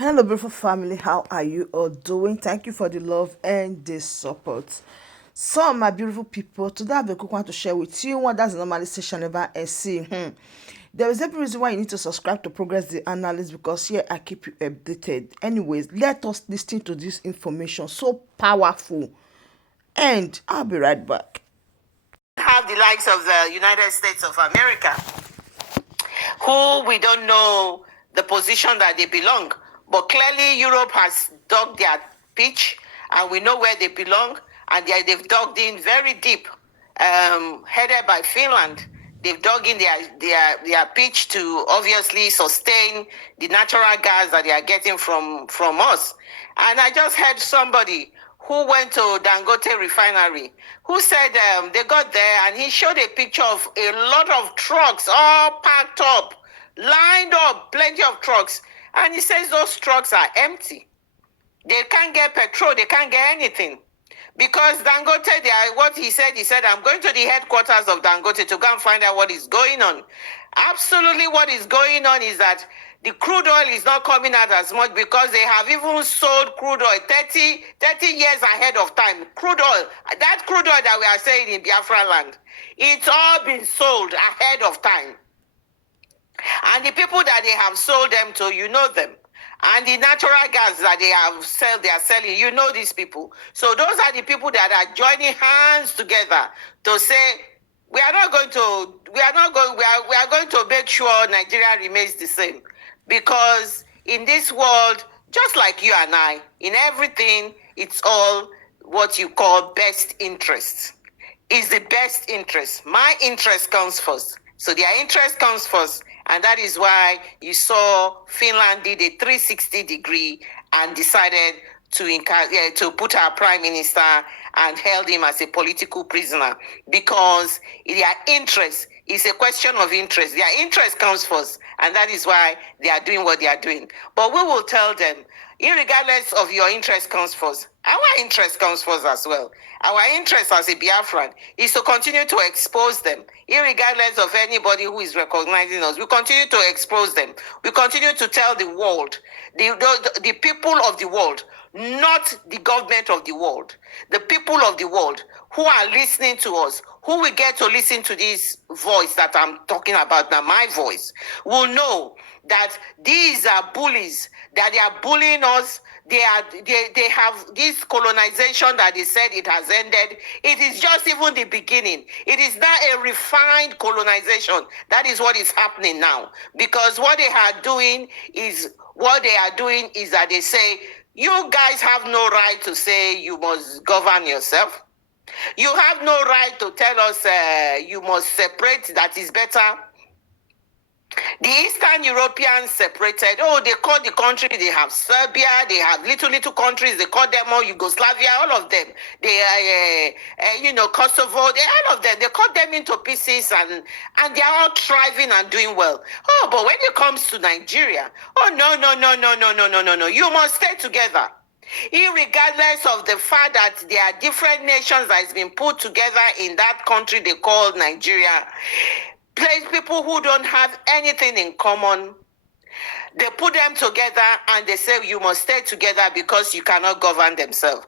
Hello, beautiful family. How are you all doing? Thank you for the love and the support. So, my beautiful people, today I have a quick one to share with you. One that's a normalization ever and see. There is every reason why you need to subscribe to Progress the Analyst because here I keep you updated. Anyways, let us listen to this information so powerful, and I'll be right back. Have the likes of the United States of America, who we don't know the position that they belong. But clearly, Europe has dug their pitch, and we know where they belong, and they've dug in very deep, headed by Finland. They've dug in their pitch to obviously sustain the natural gas that they are getting from us. And I just heard somebody who went to Dangote refinery, who said they got there and he showed a picture of a lot of trucks all packed up, lined up, plenty of trucks. And he says those trucks are empty. They can't get petrol, they can't get anything. Because Dangote, what he said, I'm going to the headquarters of Dangote to go and find out what is going on. Absolutely what is going on is that the crude oil is not coming out as much because they have even sold crude oil 30 years ahead of time. Crude oil, that crude oil that we are saying in Biafra land, it's all been sold ahead of time. And the people that they have sold them to, you know them. And the natural gas that they are selling, you know these people. So those are the people that are joining hands together to say, we are going to make sure Nigeria remains the same. Because in this world, just like you and I, in everything, it's all what you call best interest. Is the best interest. My interest comes first. So their interest comes first. And that is why you saw Finland did a 360 degree and decided to put our prime minister and held him as a political prisoner because their interest is a question of interest. Their interest comes first, and that is why they are doing what they are doing. But we will tell them, irregardless of your interest comes first, our interest comes first as well. Our interest as a Biafran is to continue to expose them, irregardless of anybody who is recognizing us. We continue to expose them. We continue to tell the world, the people of the world, not the government of the world, the people of the world who are listening to us, who will get to listen to this voice that I'm talking about now, my voice, will know that these are bullies, that they are bullying us. They have this colonization that they said it has ended. It is just even the beginning. It is now a refined colonization. That is what is happening now. Because what they are doing is that they say, you guys have no right to say you must govern yourself. You have no right to tell us you must separate, that is better. The Eastern Europeans separated. Oh, they call the country, they have Serbia, they have little countries, they call them all Yugoslavia, all of them. They are, Kosovo, all of them, they cut them into pieces and they are all thriving and doing well. Oh, but when it comes to Nigeria, oh, no, you must stay together. Irregardless of the fact that there are different nations that has been put together in that country they call Nigeria, people who don't have anything in common, they put them together and they say you must stay together because you cannot govern themselves.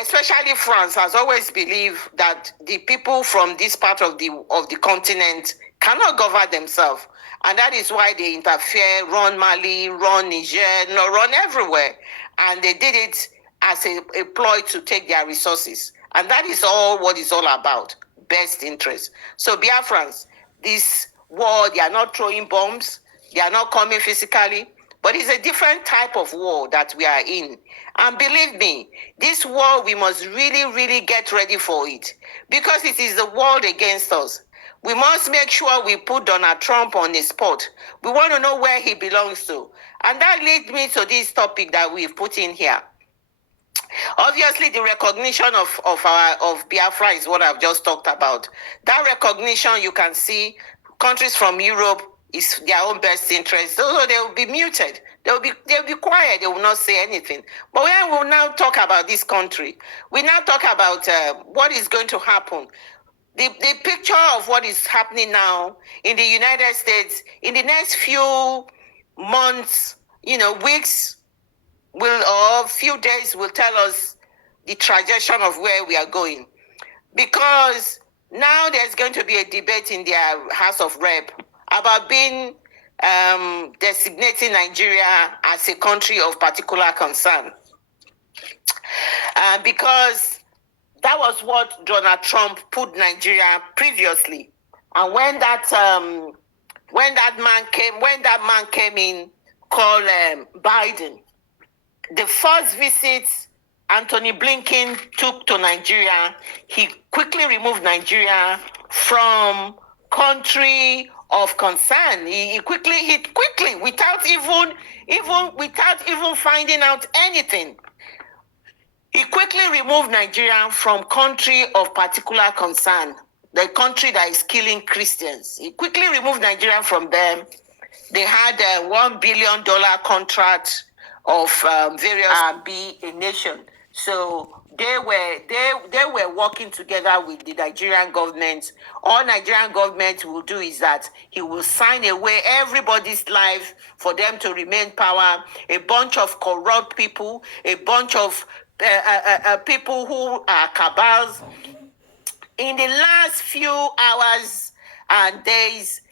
Especially France has always believed that the people from this part of the continent cannot govern themselves. And that is why they interfere, run Mali, run Niger, run everywhere. And they did it as a ploy to take their resources. And that is all what it's all about, best interest. So Biafrans, this war, they are not throwing bombs, they are not coming physically, but it's a different type of war that we are in. And believe me, this war, we must really get ready for it because it is the world against us. We must make sure we put Donald Trump on the spot. We want to know where he belongs to. And that leads me to this topic that we've put in here. Obviously, the recognition of Biafra is what I've just talked about. That recognition, you can see countries from Europe is their own best interest. So they will be muted. They'll be quiet. They will not say anything. But when we now talk about this country, we now talk about what is going to happen. The picture of what is happening now in the United States in the next few months, weeks, or few days will tell us the trajectory of where we are going. Because now there's going to be a debate in their House of Rep about being designating Nigeria as a country of particular concern. Because that was what Donald Trump put Nigeria previously. And when that man came in called Biden, the first visit Anthony Blinken took to Nigeria, he quickly removed Nigeria from country of concern. He quickly, without even finding out anything, he quickly removed Nigeria from country of particular concern, the country that is killing Christians. He quickly removed Nigeria from them. They had a $1 billion contract of various be a nation. So they were working together with the Nigerian government. All Nigerian government will do is that he will sign away everybody's life for them to remain power. A bunch of corrupt people, a bunch of people who are cabals. In the last few hours and days,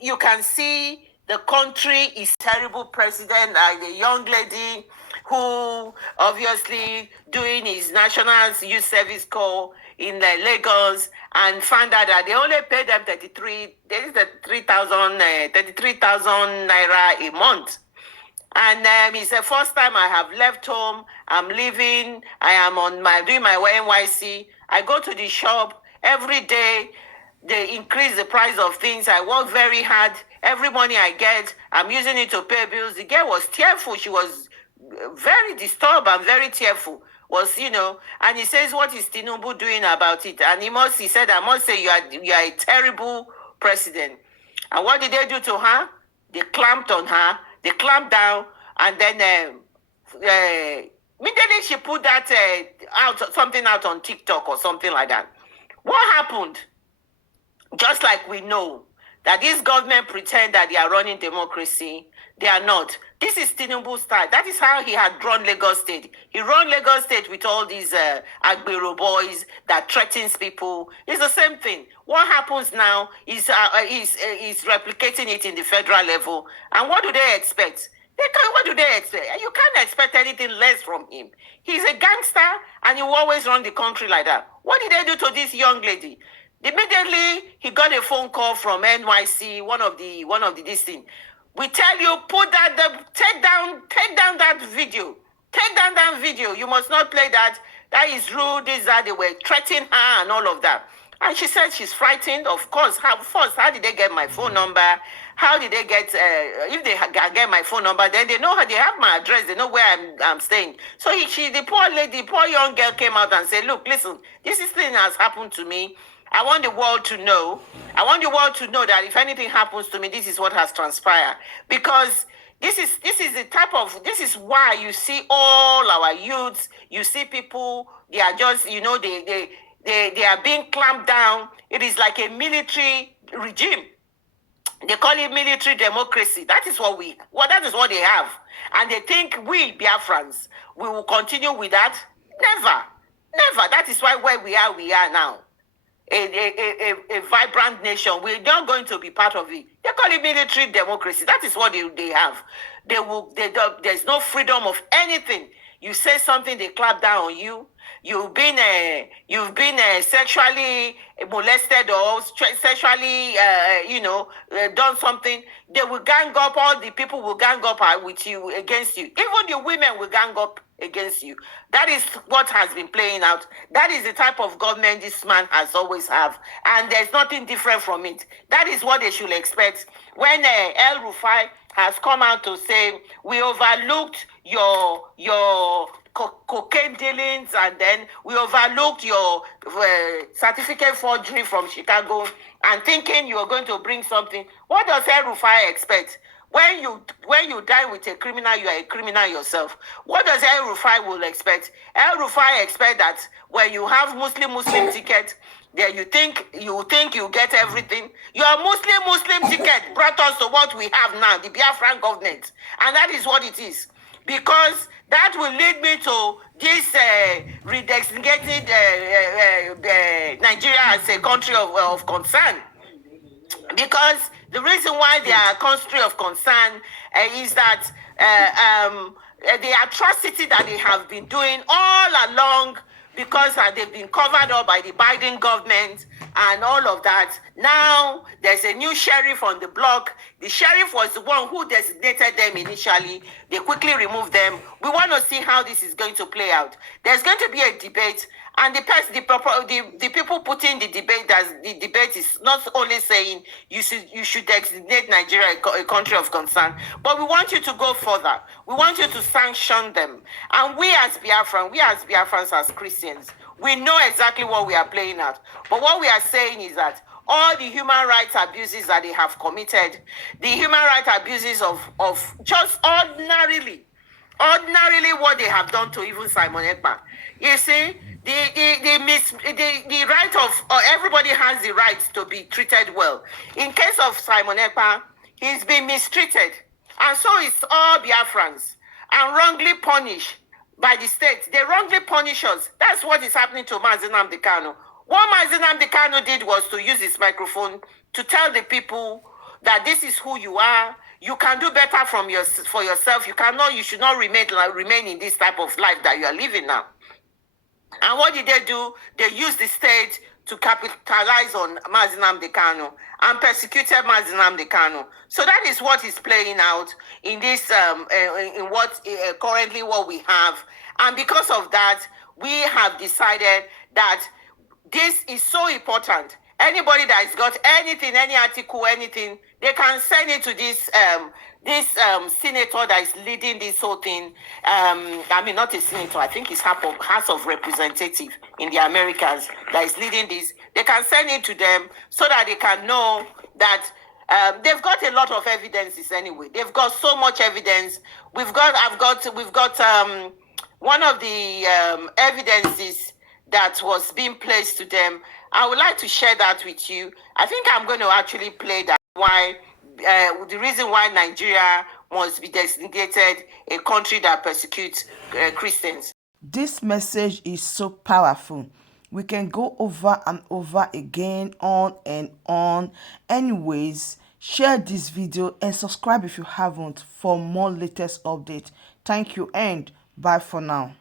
you can see the country is terrible president, like the young lady who obviously doing his national youth service corps in Lagos and found out that they only paid them 33,000 naira a month. And it's the first time I have left home. I'm leaving. I am doing my NYC. I go to the shop every day. They increase the price of things. I work very hard. Every money I get, I'm using it to pay bills. The girl was tearful. She was very disturbed and very tearful. And he says, what is Tinubu doing about it? And he said, I must say, you are a terrible president. And what did they do to her? They clamped on her. They clamped down, and then immediately she put that something out on TikTok or something like that. What happened? Just like we know that this government pretend that they are running democracy, they are not. This is Tinubu's style. That is how he had run Lagos State. He run Lagos State with all these Agbero boys that threatens people. It's the same thing. What happens now is replicating it in the federal level. And what do they expect? What do they expect? You can't expect anything less from him. He's a gangster and he will always run the country like that. What did they do to this young lady? Immediately, he got a phone call from NYC, one of the this thing. We tell you, take down that video. Take down that video. You must not play that. That is rude. They were threatening her and all of that. And she said she's frightened. Of course. How did they get my phone number? How did they get, if they get my phone number, then they know how they have my address. They know where I'm staying. So the poor young girl came out and said, look, listen, this thing has happened to me. I want the world to know. I want the world to know that if anything happens to me, this is what has transpired. Because this is why you see all our youths, you see people, they are just, they are being clamped down. It is like a military regime. They call it military democracy. That is what they have. And they think we, Biafrans, we will continue with that. Never. That is why where we are now. A vibrant nation. We're not going to be part of it. They call it military democracy. That is what they have. There's no freedom of anything. You say something, they clap down on you. You've been sexually molested or sexually done something. They will gang up. All the people will gang up with you, against you. Even the women will gang up against you. That is what has been playing out. That is the type of government this man has always have, and there's nothing different from it. That is what they should expect. When El Rufai has come out to say, we overlooked your cocaine dealings, and then we overlooked your certificate forgery from Chicago, and thinking you are going to bring something. What does El Rufai expect? When you die with a criminal, you are a criminal yourself. What does El Rufai will expect? El Rufai expect that when you have Muslim ticket, there you think you get everything. Your Muslim ticket brought us to what we have now, the Biafran government. And that is what it is. because that will lead me to this redesignated Nigeria as a country of concern. Because the reason why they are a country of concern is that the atrocity that they have been doing all along, because they've been covered up by the Biden government and all of that. Now there's a new sheriff on the block. The sheriff was the one who designated them initially. They quickly removed them. We want to see how this is going to play out. There's going to be a debate, and the people putting the debate, as the debate is not only saying you should designate Nigeria a country of concern, but we want you to go further. We want you to sanction them. And we as Biafrans, as Christians, we know exactly what we are playing at. But what we are saying is that all the human rights abuses that they have committed, the human rights abuses of just ordinarily what they have done to even Simon Ekpa. You see, the right of everybody has the right to be treated well. In case of Simon Ekpa, he's been mistreated, and so is all Biafrans, and wrongly punished by the state. They wrongly punish us. That's what is happening to Mazi Nnamdi Kanu. What Mazi Nnamdi Kanu did was to use his microphone to tell the people that this is who you are. You can do better for yourself. You should not remain in this type of life that you are living now. And what did they do? They used the state to capitalize on Mazi Nnamdi Kanu and persecuted Mazi Nnamdi Kanu. So that is what is playing out in this, in what currently what we have. And because of that, we have decided that this is so important. Anybody that has got anything, any article, anything, they can send it to this senator that is leading this whole thing. I mean, not a senator, I think it's House of Representative in the Americas that is leading this. They can send it to them so that they can know that they've got a lot of evidences anyway. They've got so much evidence. We've got one of the evidences that was being placed to them. I would like to share that with you. I think I'm going to actually play that. Why the reason why Nigeria must be designated a country that persecutes Christians. This message is so powerful. We can go over and over again, on and on. Anyways, share this video and subscribe if you haven't for more latest updates. Thank you and bye for now.